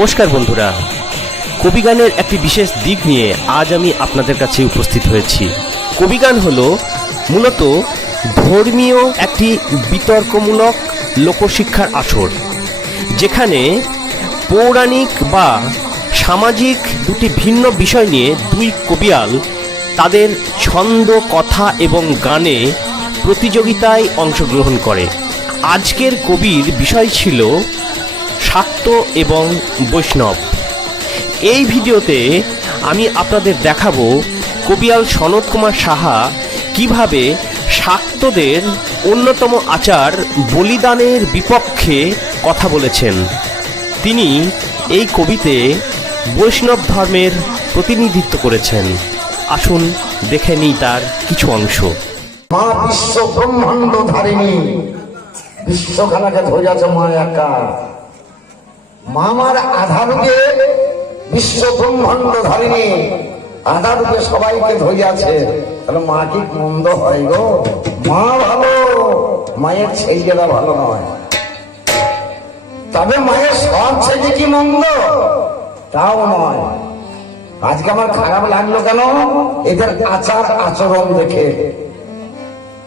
নমস্কার বন্ধুরা। কবিগানের একটি বিশেষ দিক নিয়ে আজ আমি আপনাদের কাছে উপস্থিত হয়েছি। কবিগান হল মূলত ধর্মীয় একটি বিতর্কমূলক লোকশিক্ষার আসর, যেখানে পৌরাণিক বা সামাজিক দুটি ভিন্ন বিষয় নিয়ে দুই কবিয়াল তাদের ছন্দ, কথা এবং গানে প্রতিযোগিতায় অংশগ্রহণ করে। আজকের কবির বিষয় ছিল শাক্ত এবং বৈষ্ণব। এই ভিডিওতে আমি আপনাদের দেখাবো কবিয়াল সনৎ কুমার সাহা কীভাবে শাক্তদের অন্যতম আচার বলিদানের বিপক্ষে কথা বলেছেন। তিনি এই কবিতে বৈষ্ণব ধর্মের প্রতিনিধিত্ব করেছেন। আসুন দেখে নিই তার কিছু অংশ। মা বিশ্ব ব্রহ্মাণ্ড ধারিণী। বিশ্বখানাকে ধরিয়াছে মা একা মা আমার আধা রূপে বিশ্ব ব্রহ্মাণ্ড ধারিণী আধা রূপে সবাইকে ধরিয়াছে। তাহলে মা কি মন্দ হয় গো? মা ভালো, মায়ের ছেলেরা ভালো নয়। তবে মায়ের সব ছেলে কি মন্দ? তাও নয়। আজকে আমার খারাপ লাগল কেন? এদের আচার আচরণ দেখে।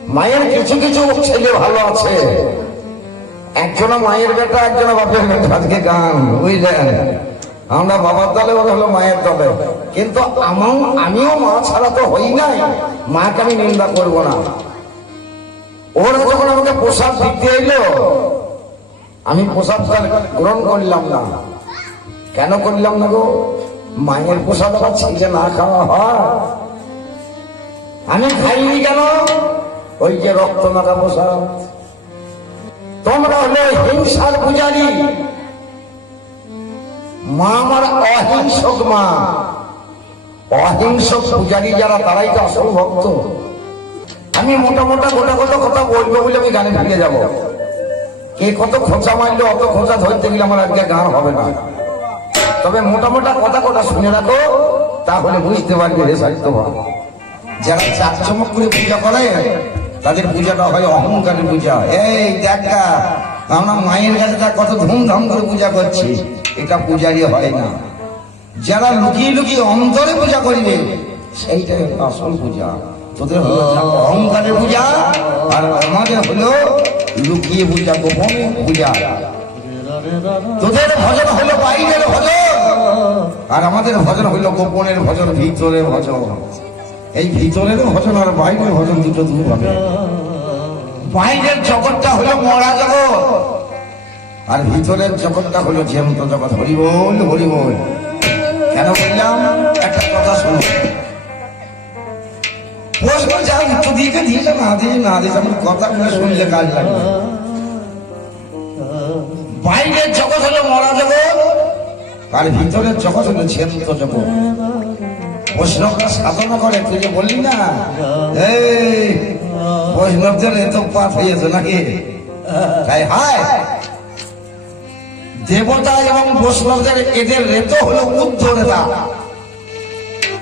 মায়ের কিছু কিছু ছেলে ভালো আছে। একজনা মায়ের বেটা, একজনা বাপের বেটা, আজকে গান বুঝলেন আমরা বাবার দলে ওরা হলো মায়ের দলে কিন্তু আমার আমিও মা ছাড়া তো হই নাই। মাকে আমি নিন্দা করব না। ওরা যখন আমাকে প্রসাদ দিতে এলো, আমি প্রসাদটা গ্রহণ করলাম না। কেন করলাম না গো? মায়ের প্রসাদ আবার ছেলে না খাওয়া হয়। আমি খাইনি কেন? ওই যে রক্ত মাখা প্রসাদ। তোমরা হলে হিংসার পূজারি। মা আমার অহিংসক মা। অহিংসক পূজারি যারা, তারাই তো আসল ভক্ত। আমি মোটা মোটা গোটা গোটা কথা বলব বলে আমি গানে ফিরে যাব। কে কত খোঁচা মারলে অত খোঁচা ধরতে গেলে আমার আজকে গান হবে না। তবে মোটা মোটা কথা কথা শুনে রাখো, তাহলে বুঝতে পারবে রে সাহিত্যবান যারা চাকচমক করে পূজা করে তাদের পূজাটা হয় অহংকারের পূজা এই দেখা আমরা মায়ের কাছে তা কত ধুমধাম করে পূজা করছি, এটা পূজারই হয় না। যারা লুকিয়ে লুকিয়ে অন্তরে পূজা করিবে, সেইটাই আসল পূজা। তোদের হলো অহংকারের পূজা, আর আমাদের হলো লুকিয়ে পূজা, গোপনে পূজা। তোদের ভজন হলো বাইরের ভজন, আর আমাদের ভজন হলো গোপনের ভজন, ভিতরের ভজন। এই ভিতরের ভজন আর বাইরের ভজন দুটো দূর হবে বাইরের জগৎটা হলো মরা জগৎ। আর ভিতরের জগৎটা হলো জ্যান্ত জগৎ। হরি বল হরি বল। কেন বললাম? একটা কথা শুনো। প্রশ্ন যা উত্তর দিকে দিয়েছে না দিয়ে না দিয়েছে আমার কথাগুলো শুনলে কাজ লাগবে। বাইরের জগৎ হলো মরা জগৎ। আর ভিতরের জগৎ হলো জ্যান্ত জগৎ। বৈষ্ণবরা সাধনা করে তুই যে বললি না? এই বৈষ্ণবদের এত পাঠ হয়েছে নাকি? তাই হায়! দেবতা এবং বৈষ্ণবদের এদের রেত হলো উদ্ধরেতা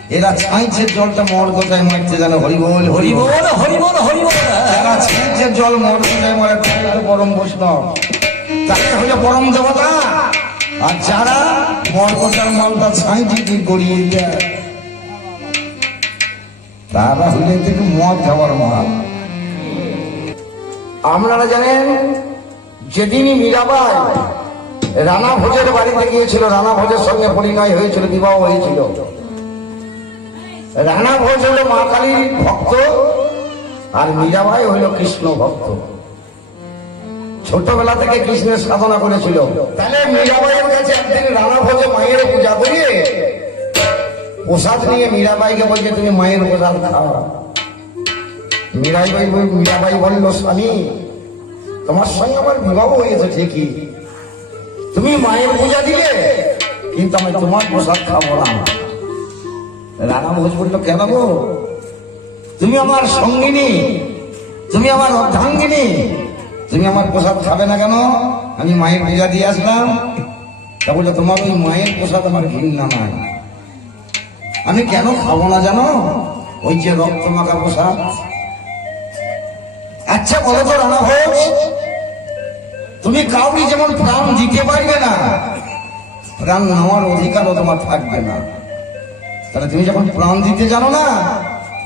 এরা ছাইছের জলটা মর কোথায় মারছে জানো? হরিবল হরিবল। হরিবল হরিবল যারা ছাইছের জল মর কোথায় মারে? পরম বৈষ্ণব। তারা হলো পরম দেবতা। আর যারা মরকটার মালটা ছাইটি গড়িয়ে দেয় তারা হলে থেকে মদ খাবার মাল আপনারা জানেন যেদিনই মীরাবাই রানা ভোজের বাড়িতে গিয়েছিল রানা ভোজের সঙ্গে পরিণয় হয়েছিল বিবাহ হয়েছিল। রানা ভোজ হলো মা কালীর ভক্ত আর মীরাবাই হইল কৃষ্ণ ভক্ত। ছোটবেলা থেকে কৃষ্ণের সাধনা করেছিল। তাহলে মীরাবাইয়ের কাছে একদিন রানা ভোজে মায়ের পূজা করিয়ে প্রসাদ নিয়ে মীরাবাইকে বলছে, তুমি মায়ের প্রসাদ খাও। মীরাবাই মীরাবাই বলল, স্বামী, তোমার সঙ্গে আমার বিবাহ হয়েছে ঠিকই। তুমি মায়ের পূজা দিলে, কিন্তু আমি তোমার প্রসাদ খাব না। রানা ভোজ বলল, কেন গো? তুমি আমার সঙ্গিনী, তুমি আমার অর্ধাঙ্গিনী, তুমি আমার প্রসাদ খাবে না কেন? আমি মায়ের পূজা দিয়ে আসলাম। তা বলল, তোমার ওই মায়ের প্রসাদ আমার ঘৃণা নাই। আমি কেন খাব না জানো? ওই যে রক্ত মাখা প্রসাদ আচ্ছা বলো তো, রানা ভোজ, তুমি কাউকে যেমন প্রাণ দিতে পারবে না, প্রাণ নেওয়ার অধিকারও তোমার থাকবে না। তাহলে তুমি যখন প্রাণ দিতে জানো না,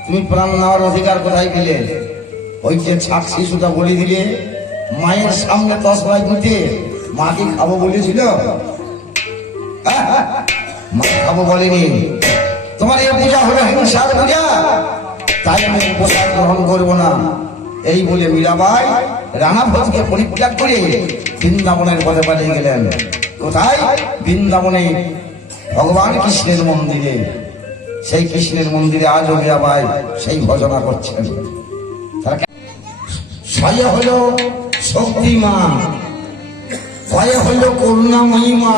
তুমি প্রাণ নেওয়ার অধিকার কোথায় পেলে? ওই যে ছাক শিশুটা বলে দিলে, মায়ের সামনে তসবাই দিতে মাকে খাব বলেছিল? হ্যাঁ? মা খাব বলেনি। তোমার এই পূজা হলো হিংসার পূজা। তাই আমি উপসার গ্রহণ করব না। এই বলে মীরাবাই রানাভোজকে পরিত্যাগ করে বৃন্দাবনের পথে পাঠিয়ে গেলেন। কোথায়? বৃন্দাবনে ভগবান কৃষ্ণের মন্দিরে। সেই কৃষ্ণের মন্দিরে আজও মীরাবাই সেই ভজনা করছেন। ছয় হলো শক্তিমা ছয় হলো করুণাময়ী মা,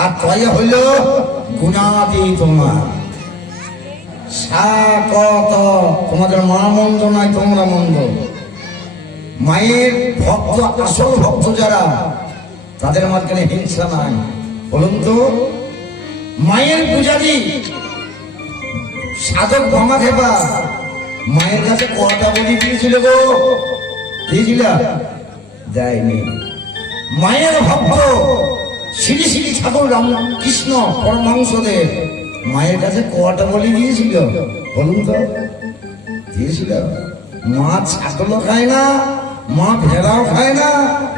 আর ছয় হলো গুণাতীত মা সাকত, তোমাদের মা মন্দ নয় তোমরা মন্দ। মায়ের ভক্ত, আসল ভক্ত যারা, তাদের মাঝখানে হিংসা নাই। বলুন তো, মায়ের পূজারি, সাধক ভামা খেপা মায়ের কাছে কটা বলি দিয়েছিল গো? দিয়েছিল? দেয়নি। মায়ের ভক্ত শ্রী শ্রী ঠাকুর রামকৃষ্ণ পরমাংসদেব মায়ের কাছে কটা বলি দিয়েছিল বলুন তো, দিয়েছিল? মা ছাগলও খায় না, মা ভেড়াও খায় না,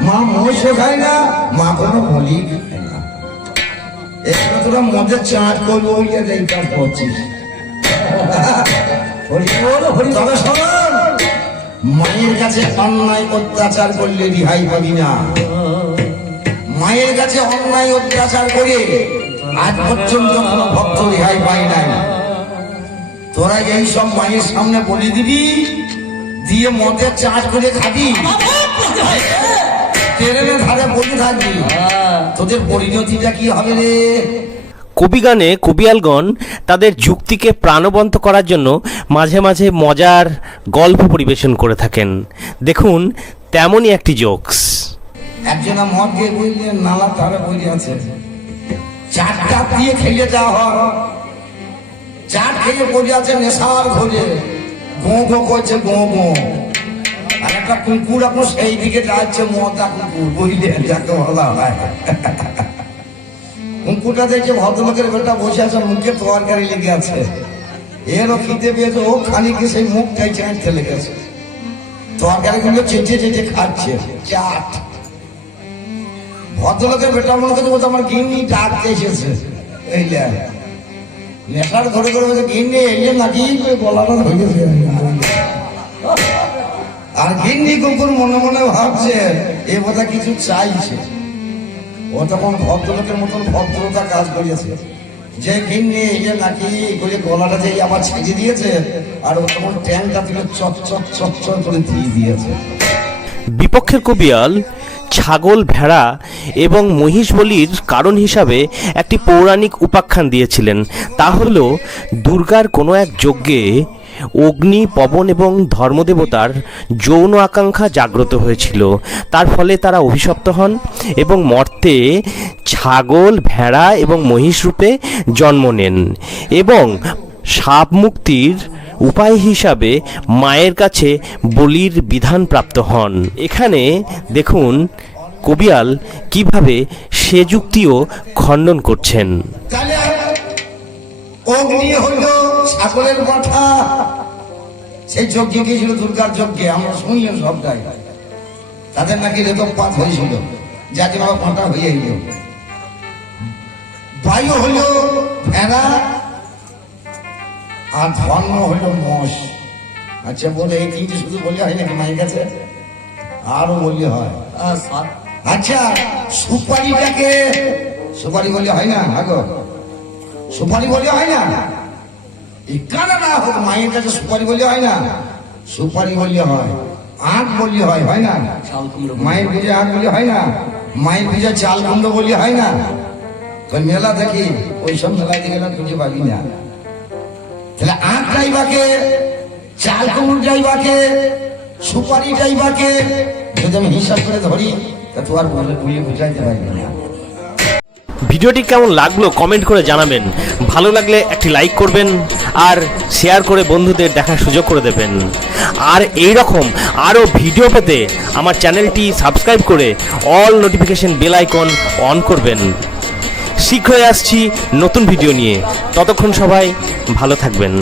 মা মহিষও খায় না, মা কোনো বলি খায় না। এবার তোরা মদের চাঁদ করব বলে এই কাজ করছিস। মায়ের কাছে অন্যায় অত্যাচার করলে রিহাই পাবি না। মায়ের কাছে অন্যায় অত্যাচার করে আজ পর্যন্ত কোনো ভক্ত রেহাই পায় নাই। তোরা এই সব মায়ের সামনে বলে দিবি? দিয়ে মদের চাষ করে খাবি? ট্রেনের ধারে বসে থাকবি? তোদের পরিণতিটা কি হবে রে? কবিগানে কবিয়ালগণ তাদের যুক্তিকে প্রাণবন্ত করার জন্য মাঝে মাঝে মজার গল্প পরিবেশন করে থাকেন। দেখুন, তেমনই একটি জোকস। একজনা মদ দিয়ে বইলে নালা ধারে বইলে আছে, চারটা দিয়ে খেলে যা হয়। চার খেয়ে বসে আছে নেশার ঘরে গো গো করছে গো গো। আর একটা কুকুর এখন সেই দিকে যাচ্ছে, মদা কুকুর বুঝলে যাকে বলা হয়। কুকুরটা দেখছে ভদ্রলোকের বেটা বসে আছে, মুখে তরকারি লেগে আছে। এরও খিদে পেয়েছে, ও খানিকে সেই মুখটাই চাঁচতে লেগেছে। তরকারিগুলো চেঁচে চেঁচে খাচ্ছে, চাট। ভদ্রলোকের বেটার মনে করছে বলছে, আমার গিন্নি ডাকতে এসেছে। এই নেশার ঘরে ঘরে বলছে, গিন্নি এলে নাকি গলাটা ধরে আর গিন্নি কুকুর মনে মনে ভাবছে, এ বোধহয় কিছু চাইছে। ও তখন ভদ্রলোকের মতন ভদ্রতা কাজ করিয়েছে। যে গিন্নি যে নাকি করে গলাটা যে আবার ছেঁচে দিয়েছে, আর ও তখন ট্যাংটা থেকে চট চট করে দিয়ে দিয়েছে। বিপক্ষের কবিয়াল ছাগল, ভেড়া এবং মহিষ বলির কারণ হিসাবে একটি পৌরাণিক উপাখ্যান দিয়েছিলেন। তা হল, দুর্গার কোনো এক যজ্ঞে অগ্নি, পবন এবং ধর্মদেবতার যৌন আকাঙ্ক্ষা জাগ্রত হয়েছিল। তার ফলে তারা অভিশপ্ত হন এবং মর্তে ছাগল, ভেড়া এবং মহিষ রূপে জন্ম নেন এবং সাপ মুক্তির উপায় হিসাবে মায়ের কাছে বলির বিধান প্রাপ্ত হন। এখানে দেখুন কবিয়াল কীভাবে সে যুক্তিও খণ্ডন করছেন। তাদের নাকি রেতপাত হয়েছিল, যাকে বাবা বায়ু হইল আর ধর্ম হইল মোষ। আচ্ছা বলে এই তিনটি শুধু বললে হয় নাকি? মায়ের কাছে আরও বললে হয়। আচ্ছা সুপারিটাকে সুপারি বললে হয় না আগো সুপারি বলে হয় না? এখানে না হোক মায়ের কাছে সুপারি বলে হয় না? সুপারি বললে হয় আখ বললে হয় হয় না? মায়ের পুজো আখ বলে হয় না? মায়ের পুজো চাল কুমড়ো বললে হয় না? মেলা দেখি ওই সব মেলায় গেলে খুঁজে পাবি না। তাহলে আখ যাইবাকে চাল কুমড়ো যাইবাকে সুপারি যাইবাকে যদি আমি হিসাব করে ধরি, তা তো আর বলে বুঝে বুঝাইতে পারবি না। ভিডিওটি কেমন লাগল কমেন্ট করে জানাবেন। ভালো লাগলে একটি লাইক করবেন আর শেয়ার করে বন্ধুদের দেখার সুযোগ করে দেবেন। আর এই রকম আরও ভিডিও পেতে আমার চ্যানেলটি সাবস্ক্রাইব করে all notification bell icon on করবেন। শীঘ্রই আসছি নতুন ভিডিও নিয়ে। ততক্ষণ সবাই ভালো থাকবেন।